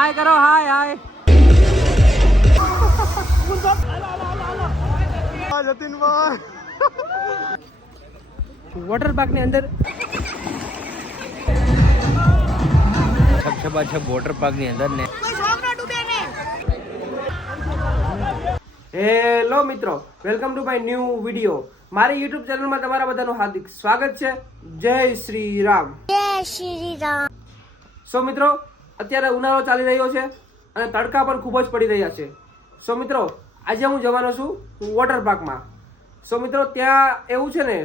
હાય કરો, હાય હાય. જતીનભાઈ water park ની અંદર છબ વોટર પાર્ક ની અંદર ને હેલો મિત્રો, welcome to my new video. મારી યુટ્યુબ ચેનલમાં તમારા બધાનું હાર્દિક સ્વાગત છે. જય શ્રી રામ. જય શ્રી રામ. સો મિત્રો, અત્યારે ઉનાળો ચાલી રહ્યો છે અને તડકા પણ ખૂબ જ પડી રહ્યા છે. સો મિત્રો, આજે હું જવાનો છું વોટર પાર્કમાં. સો મિત્રો, ત્યાં એવું છે ને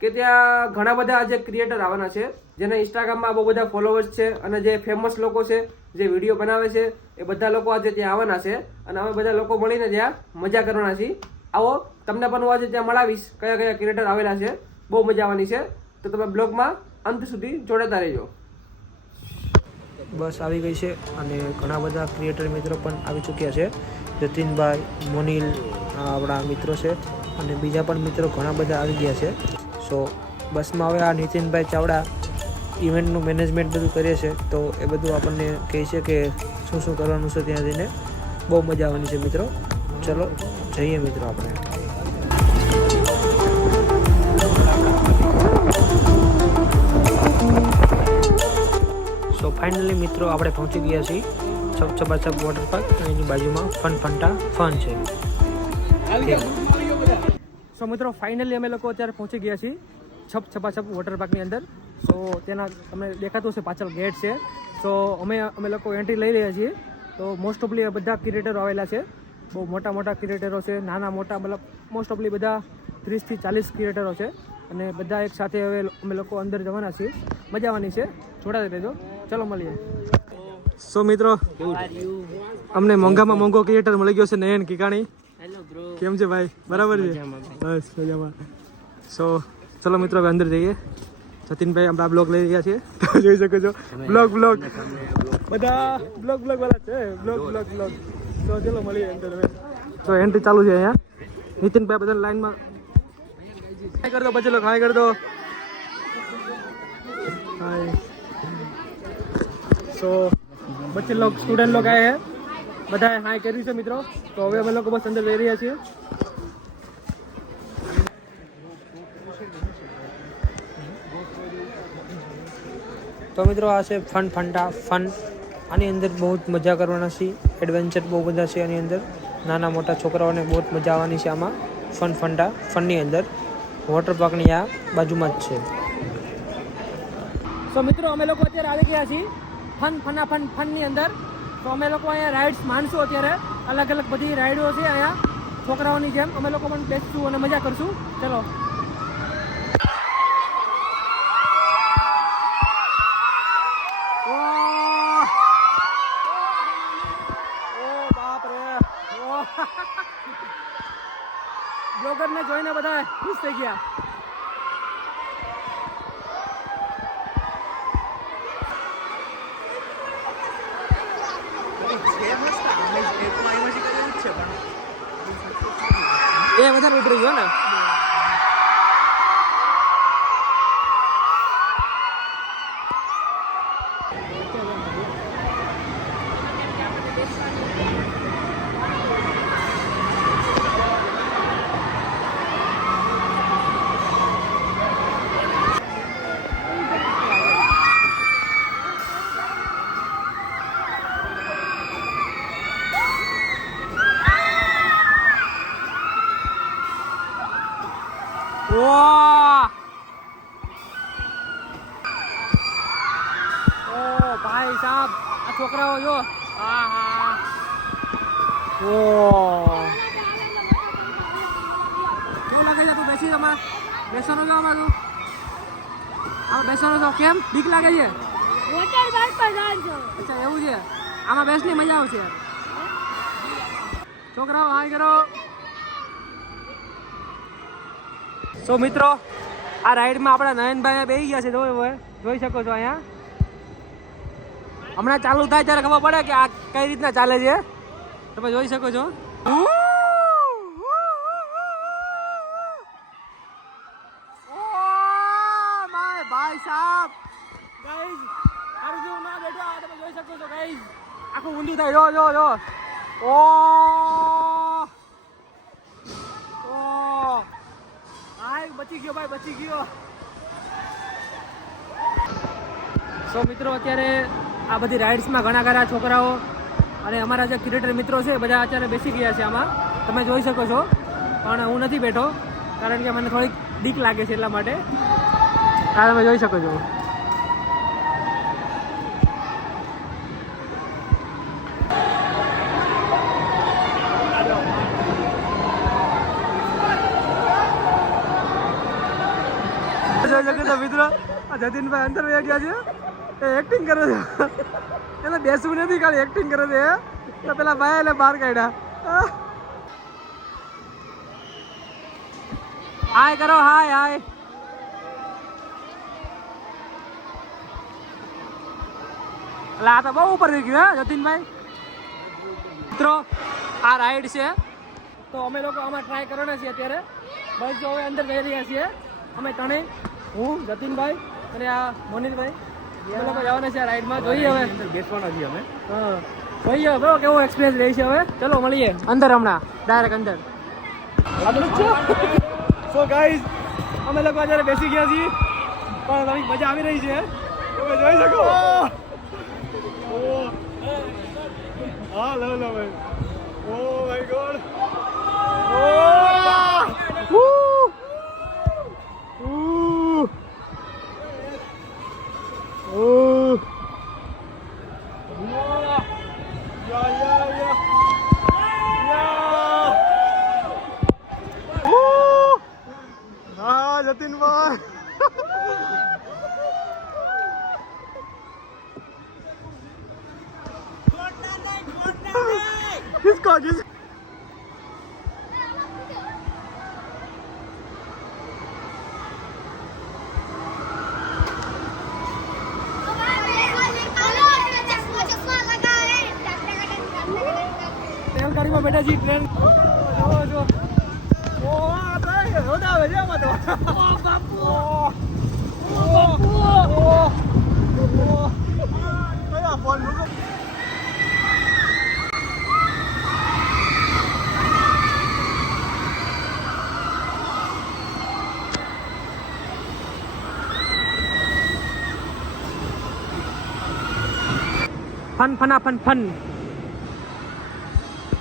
કે ત્યાં ઘણા બધા આજે ક્રિએટર આવવાના છે, જેને ઇન્સ્ટાગ્રામમાં બહુ બધા ફોલોવર્સ છે અને જે ફેમસ લોકો છે, જે વિડીયો બનાવે છે, એ બધા લોકો આજે ત્યાં આવવાના છે અને અમે બધા લોકો મળીને ત્યાં મજા કરવાના છીએ. આવો, તમને પણ હું આજે ત્યાં મળાવીશ કયા કયા ક્રિએટર આવેલા છે. બહુ મજા આવવાની છે, તો તમે બ્લોગમાં અંત સુધી જોડાતા રહેજો. બસ આવી ગઈ છે અને ઘણા બધા ક્રિએટર મિત્રો પણ આવી ચૂક્યા છે. જતીનભાઈ, મોનિલ આપણા મિત્રો છે અને બીજા પણ મિત્રો ઘણા બધા આવી ગયા છે. સો બસમાં હવે આ નીતિનભાઈ ચાવડા ઇવેન્ટનું મેનેજમેન્ટ બધું કરે છે, તો એ બધું આપણને કહે છે કે શું શું કરવાનું છે ત્યાં જઈને. બહુ મજા આવવાની છે મિત્રો. ચલો જઈએ મિત્રો આપણે. સો ફાઇનલી મિત્રો આપણે પહોંચી ગયા છીએ છબ વોટર પાર્ક અને એની બાજુમાં ફન ફંટા ફન છે. સો મિત્રો, ફાઇનલી અમે લોકો અત્યારે પહોંચી ગયા છીએ છબ વોટર પાર્કની અંદર. સો તેના તમને દેખાતું હશે પાછળ ગેટ છે. સો અમે લોકો એન્ટ્રી લઈ રહ્યા છીએ. તો મોસ્ટ ઓફલી બધા ક્રિએટરો આવેલા છે. બહુ મોટા મોટા ક્રિએટરો છે, નાના મોટા, મતલબ મોસ્ટ ઓફલી બધા 30 થી 40 ક્રિએટરો છે અને બધા એક સાથે હવે અમે લોકો અંદર જવાના છીએ. મજા આવવાની છે, જોડાઈ રહેજો. ચલો મળીએ. સો મિત્રો, અમને મોંઘામાં મોંઘો ક્રિએટર મળી ગયો છે, નયન કિકાણી. કેમ છે ભાઈ? બરાબર છે? બસ મજામાં. સો ચલો મિત્રો, હવે અંદર જઈએ. જતીનભાઈ આપણા બ્લોગ લઈ રહ્યા છીએ, જોઈ શકો છો. બ્લોગ બધા બ્લોગ વાળા છે. બ્લોગ તો ચલો મળીએ અંદર. તો એન્ટ્રી ચાલુ છે અહીંયા. નીતિનભાઈ બધા લાઈનમાં હાય કર દો, પછી લોકો હાય કર દો. હાય. સો બચ્ચે લોગ, સ્ટુડન્ટ લોગ આए हैं, બધાએ હાય કર્યું છે મિત્રો. તો હવે અમે લોકો બસ અંદર જઈ રહ્યા છીએ. તો મિત્રો, આ છે ફન ફંટા ફન. આની અંદર બહુ જ મજા કરવાના છે. એડવેન્ચર બહુ બધા છે આની અંદર. નાના મોટા છોકરાઓને બહુ જ મજા આવવાની છે આમાં ફન ફંટા ફનની અંદર. વોટર પાર્કની આ બાજુમાં જ છે. સો મિત્રો, અમે લોકો અત્યારે આવી ગયા છીએ ફનની અંદર. તો અમે લોકો અહીંયા રાઇડ્સ માણશું અત્યારે. અલગ અલગ બધી રાઇડો છે અહીંયા છોકરાઓની જેમ. અમે લોકો પણ બેસશું અને મજા કરશું. ચલો. બ્લોગરને જોઈને બધા ખુશ થઈ ગયા. એ વધારે ઉતરી ગયો ને. વાહ! ઓ ભાઈ સાહેબ, આ છોકરાઓ જો. હા હા. ઓ કેવું લાગે છે? તું બેસી આમાં બેસવાનો છો? આમાં તું આમાં બેસવાનો છો? કેમ બીક લાગે છે? વોટર પાર્ક પર જાવ છો. અચ્છા એવું છે. આમાં બેસની મજા આવશે. છોકરાઓ હાય કરો. સો મિત્રો, આ રાઈડમાં આપણા નયનભાઈ બેસી ગયા છે. જોઈ શકો છો અહીંયા. હમણાં ચાલુ થાય ત્યારે ખબર પડે કે આ કઈ રીતના ચાલે છે. તમે જોઈ શકો છો. ભાઈ સાહેબ, ગાઈઝ, અર્જુન ના બેઠો તમે જોઈ શકો છો ગાઈઝ. આખું ઊંધું થાય જો જો જો ઓ હાય બચી ગયો ભાઈ બચી ગયો. સો મિત્રો અત્યારે આ બધી રાઇડ્સમાં ઘણા ખરા છોકરાઓ અને અમારા જે ક્રિએટર મિત્રો છે બધા અત્યારે બેસી ગયા છે આમાં તમે જોઈ શકો છો. પણ હું નથી બેઠો કારણ કે મને થોડીક બીક લાગે છે એટલા માટે. આ તમે જોઈ શકો છો. મિત્રો જતીનભાઈ અંદર વહી ગયા છે. એ એક્ટિંગ કરે છે. એને બેસવું નથી ખાલી એક્ટિંગ કરે છે. તો પેલા ભાઈ એટલે બહાર કાઢ્યા. હાય કરો હાય હાય. એટલે આ તો બહુ ઉપર થઈ ગયું હે જતીનભાઈ. મિત્રો આ રાઈડ છે તો અમે લોકો આમાં ટ્રાય કરવાના છીએ અત્યારે. બસ જો હવે અંદર જઈ રહ્યા છીએ અમે ત્રણેય, હું જતીનભાઈ અને આ મોનિલભાઈ. અમે લોકો જવાના છે આ રાઈડમાં. જોઈએ હવે બેસવાના છીએ અમે. હા જોઈએ હવે કેવો એક્સપિરિયન્સ રહી છે. હવે ચલો મળીએ અંદર હમણાં ડાયરેક્ટ અંદર. સો ગાઈઝ અમે લોકો અત્યારે બેસી ગયા છીએ પણ થોડીક મજા આવી રહી છે તમે જોઈ શકો. હા લો લો ભાઈ. Oh my God. જતીનભાઈ किसको किस રેલગાડીમાં બેઠા છીએ. ટ્રેન જો ઓ રોડા આવે છે આમાં તો. ઓ બાપુ ઓ બાપુ ઓ કયા ફોન મૂકો. ફન ફના ફન ફન.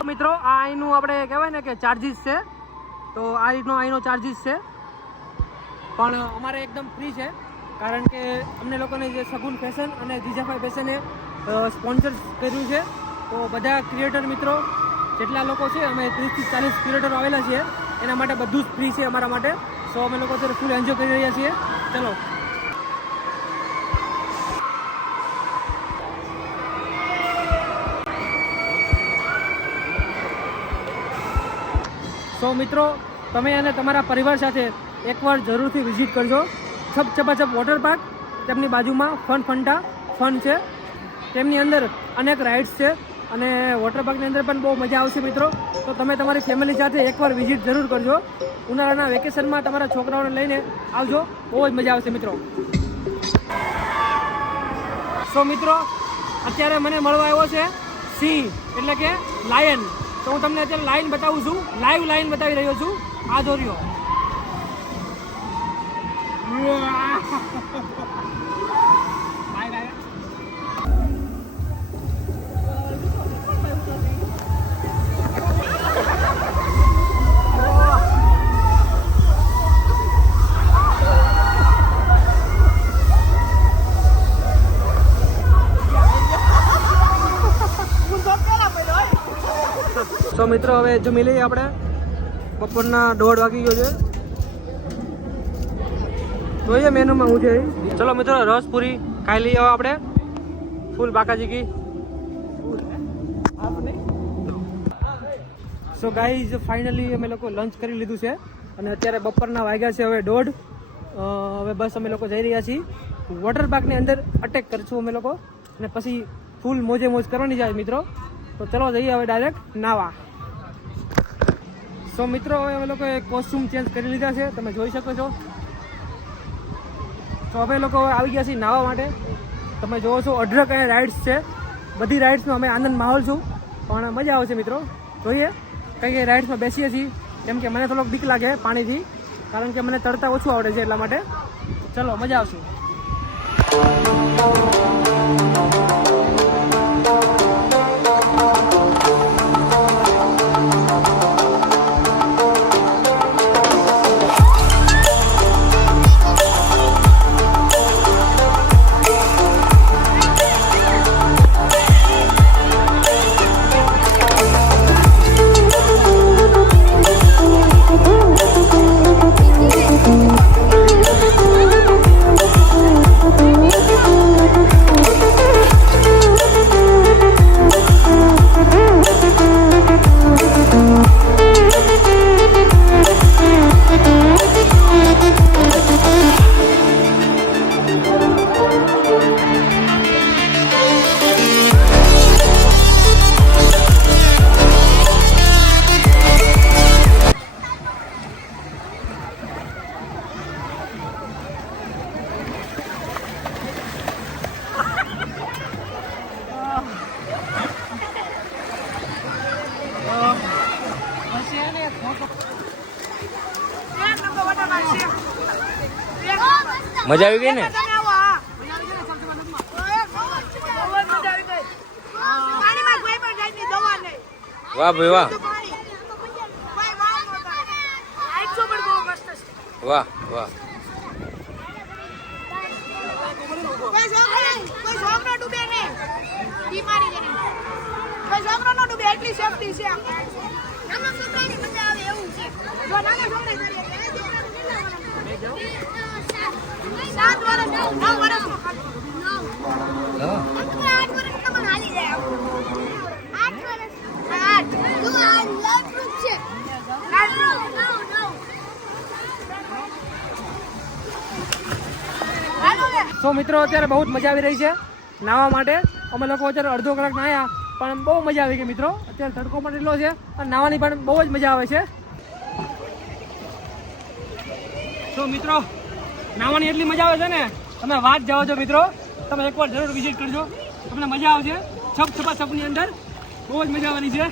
મિત્રો આ અહીંનું આપણે કહેવાય ને કે ચાર્જીસ છે. તો આ રીતનો અહીંનો ચાર્જીસ છે પણ અમારે એકદમ ફ્રી છે કારણ કે અમને લોકોને જે સગુન ફેશન અને જીજાભાઈ ફેશને સ્પોન્સર કર્યું છે. તો બધા ક્રિએટર મિત્રો જેટલા લોકો છે અમે 30 થી 40 ક્રિએટરો આવેલા છીએ એના માટે બધું જ ફ્રી છે અમારા માટે. સો અમે લોકો અત્યારે ફૂલ એન્જોય કરી રહ્યા છીએ. ચલો સો મિત્રો તમે અને તમારા પરિવાર સાથે એકવાર જરૂરથી વિઝિટ કરજો છપ છપાછપ વોટર પાર્ક. તેમની બાજુમાં ફન ફંટા ફન છે. તેમની અંદર અનેક રાઇડ્સ છે અને વોટર પાર્કની અંદર પણ બહુ મજા આવશે મિત્રો. તો તમે તમારી ફેમિલી સાથે એકવાર વિઝિટ જરૂર કરજો. ઉનાળાના વેકેશનમાં તમારા છોકરાઓને લઈને આવજો, બહુ જ મજા આવશે મિત્રો. સો મિત્રો અત્યારે મને મળવા આવ્યો છે સિંહ એટલે કે લાયન. તો હું તમને અત્યારે લાઈન બતાવું છું, લાઈવ લાઈન બતાવી રહ્યો છું. આ જો રહ્યો. તો મિત્રો હવે જમી લઈએ આપણે. બપોરના 1:30 વાગી ગયો છે. જોઈએ મેનુમાં હું છે. ચલો મિત્રો રસ પૂરી ખાઈ લઈએ હવે આપણે. ફૂલ બાકાજી કી. સો ગાઈઝ ફાઇનલી અમે લોકો લંચ કરી લીધું છે અને અત્યારે બપોરના વાગ્યા છે હવે 1:30. હવે બસ અમે લોકો જઈ રહ્યા છીએ વોટર પાર્કની અંદર અટેક કરશું અમે લોકો અને પછી ફૂલ મોજે મોજ કરવાની જાય મિત્રો. તો ચલો જઈએ હવે ડાયરેક્ટ નાવા. સો મિત્રો હવે અમે લોકોએ કોસ્ટ્યુમ ચેન્જ કરી લીધા છે તમે જોઈ શકો છો. તો હવે લોકો આવી ગયા છીએ નાવા માટે. તમે જોવો છો અઢળક અહીંયા રાઇડ્સ છે બધી રાઇડ્સનો અમે આનંદ માહોલ છું, પણ મજા આવશે મિત્રો. જોઈએ કઈ કઈ રાઇડ્સમાં બેસીએ છીએ, કેમ કે મને થોડોક બીક લાગે પાણીથી, કારણ કે મને તરતા ઓછું આવડે છે એટલા માટે. ચલો મજા આવશે. મજા આવી ગઈ ને? વાહ ભાઈ વાહ, વાહ વાહ. સો મિત્રો અત્યારે બહુ જ મજા આવી રહી છે નાહવા માટે. અમે લોકો અત્યારે અડધો કલાક નાહ્યા, પણ બહુ મજા આવી ગઈ મિત્રો. અત્યારે તડકો પણ એટલો છે અને નાહવાની પણ બહુ જ મજા આવે છે. તો મિત્રો નાહવાની એટલી મજા આવે છે ને, તમે વાત જાઓ છો મિત્રો, તમે એકવાર જરૂર વિઝિટ કરજો, તમને મજા આવશે. છપ છપા છપની અંદર બહુ જ મજા આવવાની છે.